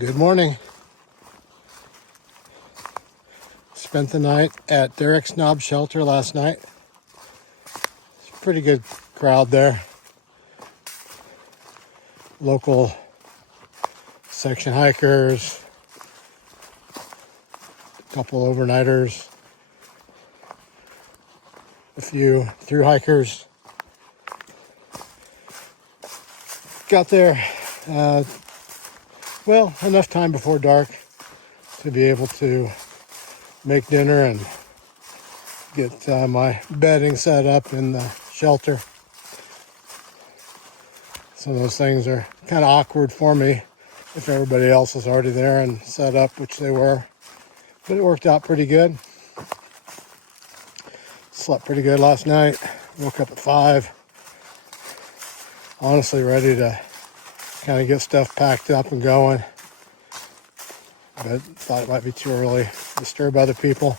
Good morning. Spent the night at Derek's Knob Shelter last night. It's a pretty good crowd there. Local section hikers, a couple overnighters, a few thru hikers. Got there, enough time before dark to be able to make dinner and get my bedding set up in the shelter. Some of those things are kind of awkward for me if everybody else is already there and set up, which they were. But it worked out pretty good. Slept pretty good last night. Woke up at 5. Honestly ready to kind of get stuff packed up and going. But thought it might be too early to disturb other people.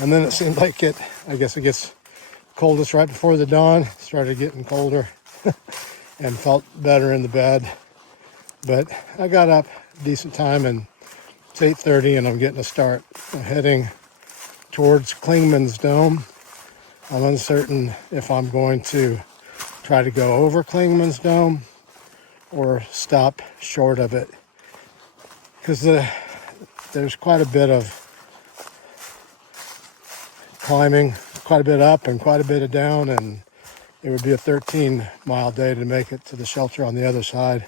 And then it seemed like it gets coldest right before the dawn. Started getting colder and felt better in the bed. But I got up a decent time, and it's 8:30 and I'm getting a start. I'm heading towards Klingman's Dome. I'm uncertain if I'm going to try to go over Klingman's Dome or stop short of it, because there's quite a bit of climbing, quite a bit up and quite a bit of down, and it would be a 13-mile day to make it to the shelter on the other side.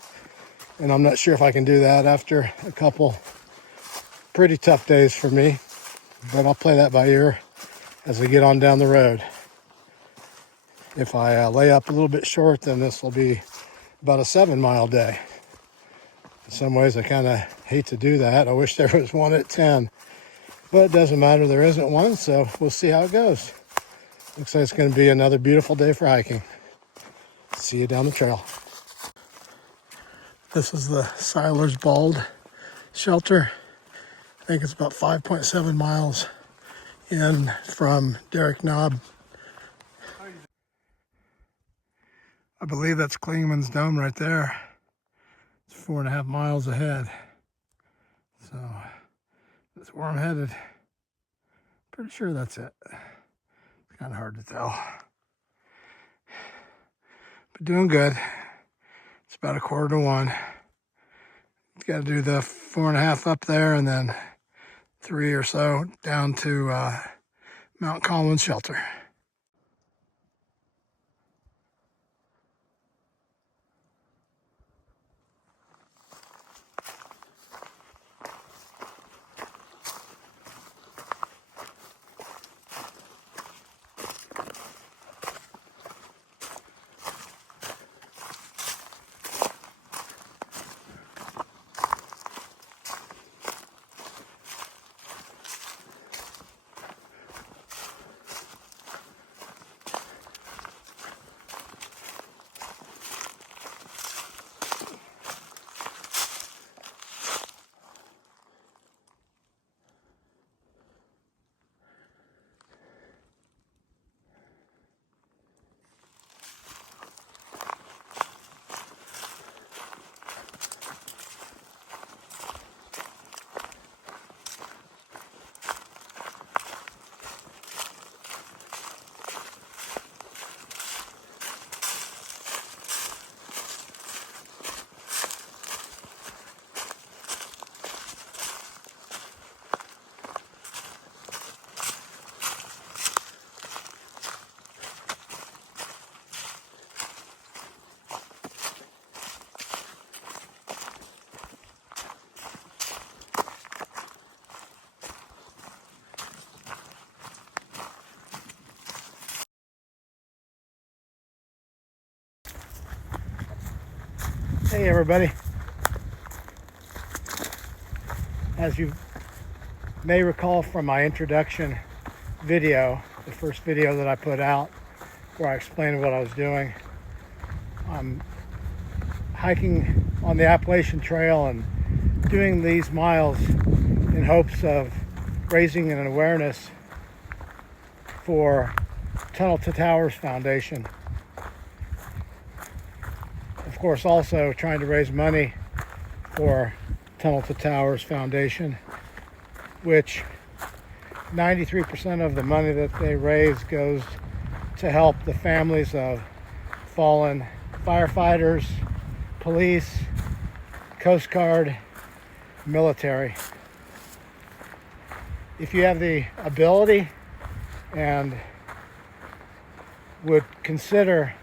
And I'm not sure if I can do that after a couple pretty tough days for me, but I'll play that by ear as we get on down the road. If I lay up a little bit short, then this will be about a 7-mile day. In some ways, I kind of hate to do that. I wish there was one at 10, but it doesn't matter. There isn't one, so we'll see how it goes. Looks like it's going to be another beautiful day for hiking. See you down the trail. This is the Siler's Bald shelter. I think it's about 5.7 miles in from Derek Knob. I believe that's Klingman's Dome right there. It's 4.5 miles ahead. So that's where I'm headed. Pretty sure that's it. It's kind of hard to tell. But doing good. It's about 1:45. Got to do the 4.5 up there and then 3 or so down to Mount Collins Shelter. Hey everybody. As you may recall from my introduction video, the first video that I put out where I explained what I was doing, I'm hiking on the Appalachian Trail and doing these miles in hopes of raising an awareness for Tunnel to Towers Foundation. Of course, also trying to raise money for Tunnel to Towers Foundation, which 93% of the money that they raise goes to help the families of fallen firefighters, police, Coast Guard, military. If you have the ability and would consider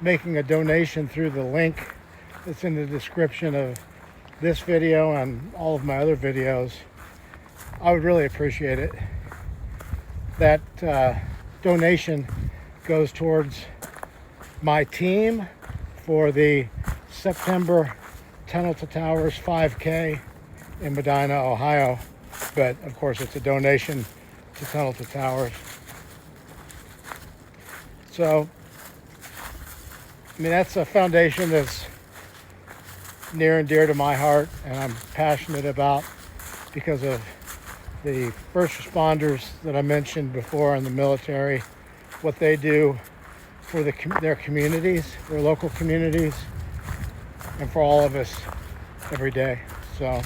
making a donation through the link that's in the description of this video and all of my other videos, I would really appreciate it. That donation goes towards my team for the September Tunnel to Towers 5K in Medina, Ohio. But of course, it's a donation to Tunnel to Towers. So, I mean, that's a foundation that's near and dear to my heart, and I'm passionate about because of the first responders that I mentioned before in the military, what they do for their communities, their local communities, and for all of us every day. So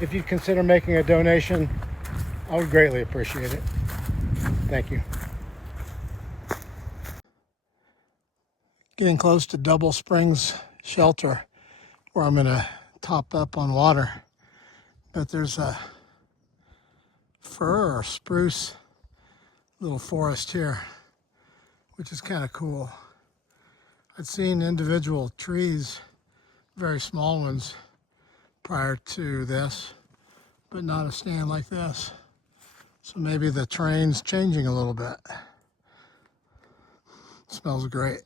if you consider making a donation, I would greatly appreciate it. Thank you. Getting close to Double Springs Shelter, where I'm gonna top up on water. But there's a fir or spruce little forest here, which is kind of cool. I'd seen individual trees, very small ones, prior to this, but not a stand like this. So maybe the terrain's changing a little bit. Smells great.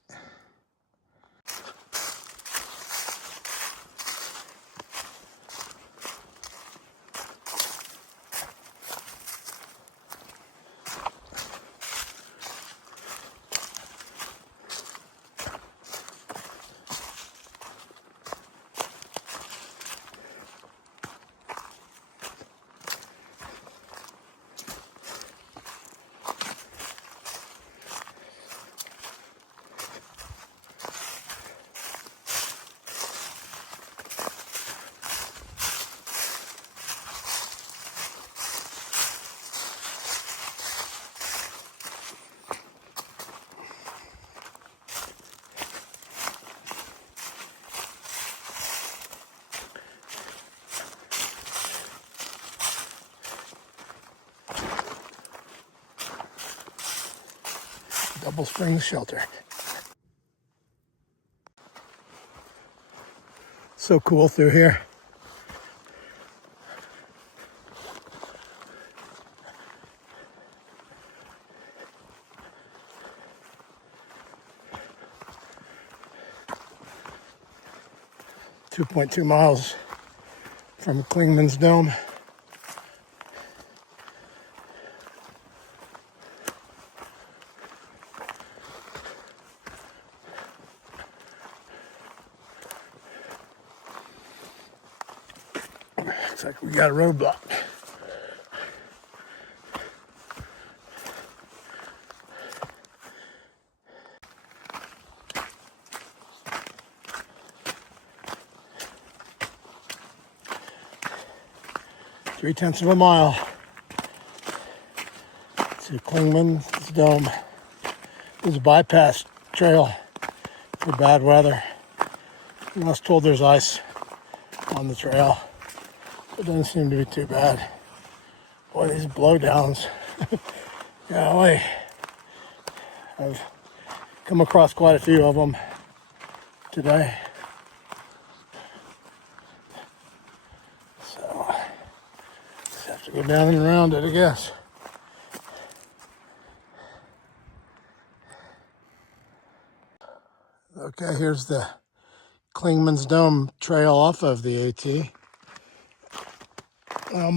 Double Springs Shelter. So cool through here. .2 miles from Clingman's Dome. Looks like we got a roadblock. .3 of a mile to Clingman's Dome. There's a bypass trail for bad weather. I was told there's ice on the trail. It doesn't seem to be too bad. Boy, these blowdowns. Golly. I've come across quite a few of them today. So, just have to go down and around it, I guess. Okay, here's the Clingman's Dome trail off of the AT. I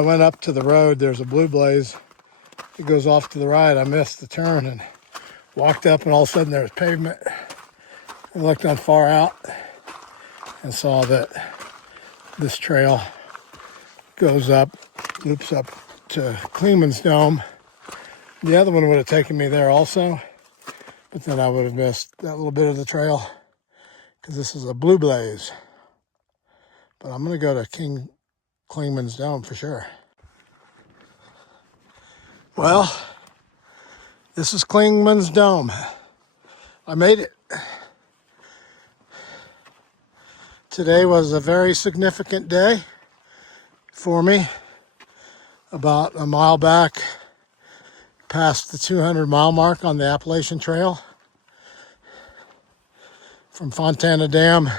went up to the road. There's a blue blaze. It goes off to the right. I missed the turn and walked up, and all of a sudden there was pavement. I looked on far out and saw that this trail goes up, loops up to Clingman's Dome. The other one would have taken me there also, but then I would have missed that little bit of the trail because this is a blue blaze. But I'm going to go to Clingman's Dome for sure. Well, this is Clingman's Dome. I made it. Today was a very significant day for me. About a mile back past the 200-mile mark on the Appalachian Trail. From Fontana Dam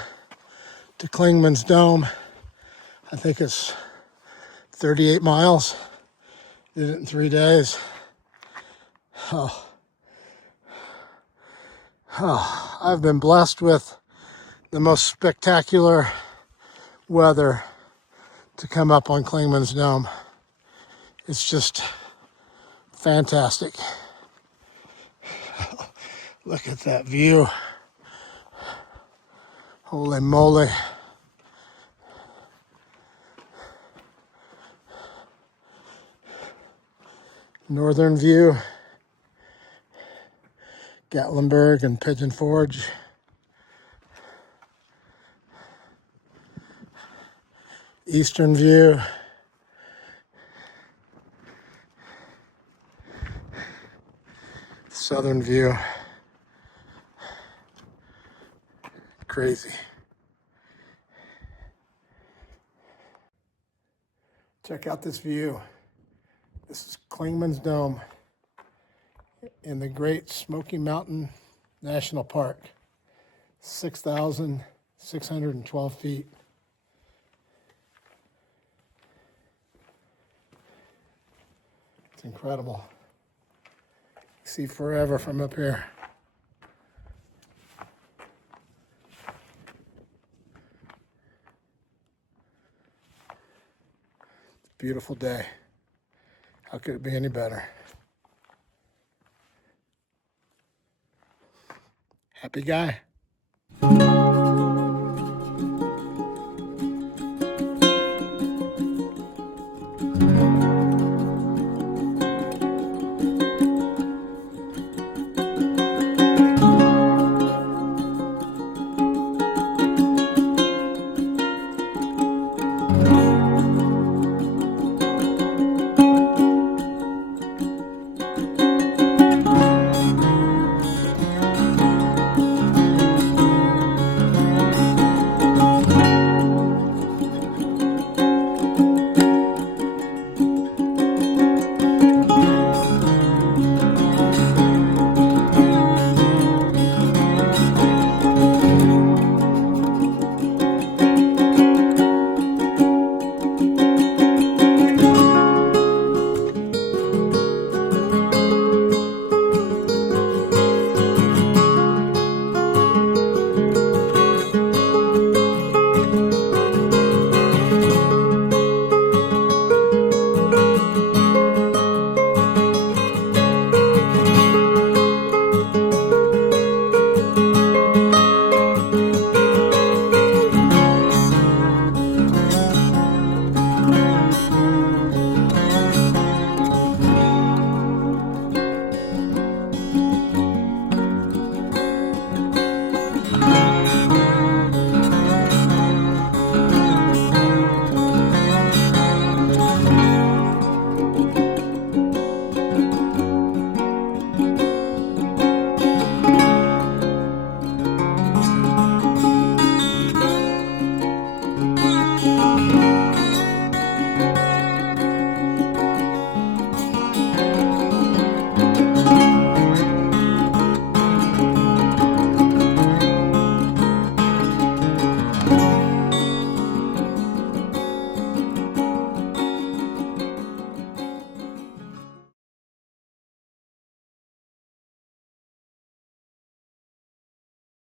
to Clingman's Dome. I think it's 38 miles. Did it in 3 days. I've been blessed with the most spectacular weather to come up on Clingman's Dome. It's just fantastic. Look at that view. Holy moly. Northern view. Gatlinburg and Pigeon Forge. Eastern view. Southern view. Crazy. Check out this view. This is Clingman's Dome in the Great Smoky Mountain National Park. 6,612 feet. It's incredible. See forever from up here. It's a beautiful day. How could it be any better? Happy guy.